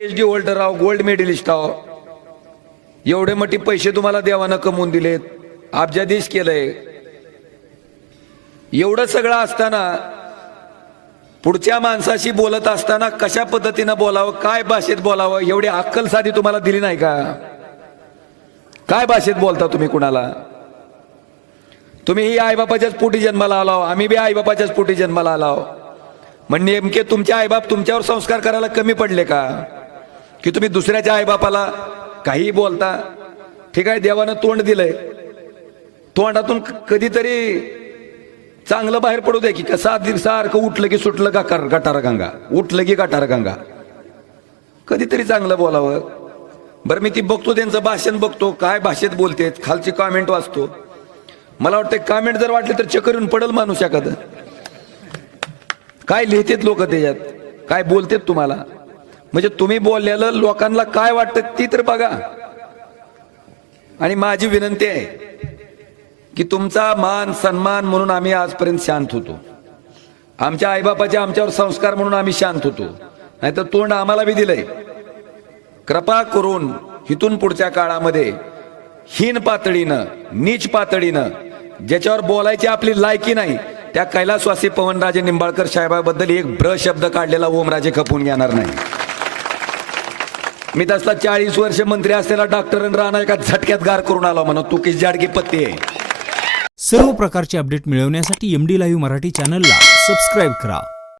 H D holder आहो gold medalist आहो एवढे मोठे पैसे तुम्हाला देवानं कमवून दिलेत. अब्जाधीश केलंय. एवढं सगळं असताना पुढच्या माणसाशी बोलत असताना कशा पद्धतीनं बोलावं काय भाषेत बोलावं एवढी अक्कल साधी तुम्हाला दिली नाही का? काय भाषेत बोलता तुम्ही कुणाला? तुम्ही ही आईबापाच्याच पोटी जन्माला आलाव आम्ही बी आईबापाच्याच पोटी जन्माला आलाव. मग नेमके तुमचे आईबाप तुमच्यावर संस्कार करायला कमी पडले का? की तुम्ही दुसऱ्याच्या आईबापाला काहीही बोलता? ठीक आहे देवानं तोंड दिलंय. तोंडातून कधीतरी चांगलं बाहेर पडू दे की कसा सारखं उठलं की सुटलं का कर गटार गंगा उठलं की गटार गंगा कधीतरी चांगलं बोलावं. बरं मी ती बघतो त्यांचं भाषण बघतो काय भाषेत बोलते खालची कॉमेंट वाचतो. मला वाटतं कॉमेंट जर वाटले तर चक्कर पडल माणूस एखादं. काय लिहितेत लोक त्याच्यात? काय बोलतेत तुम्हाला? म्हणजे तुम्ही बोललेलं लोकांना काय वाटतं ती तर बघा. आणि माझी विनंती आहे की तुमचा मान सन्मान म्हणून आम्ही आजपर्यंत शांत होतो. आमच्या आईबापाचे आमच्यावर संस्कार म्हणून आम्ही शांत होतो. नाहीतर तोंड आम्हाला बी दिलंय. कृपा करून इथून पुढच्या काळामध्ये हीन पातळीनं नीच पातळीनं ज्याच्यावर बोलायची आपली लायकी नाही त्या कैलासवासी पवनराजे निंबाळकर साहेबाबद्दल एक ब्र शब्द काढलेला ओमराजे खपून घेणार नाही. मी तसला चाळीस वर्ष मंत्री असलेला डॉक्टर राणा एका झटक्यात गार करून आला म्हणून तू की जाडकी पत्ती आहे. सर्व प्रकारचे अपडेट मिळवण्यासाठी एम डी लाईव्ह मराठी चॅनलला सबस्क्राईब करा.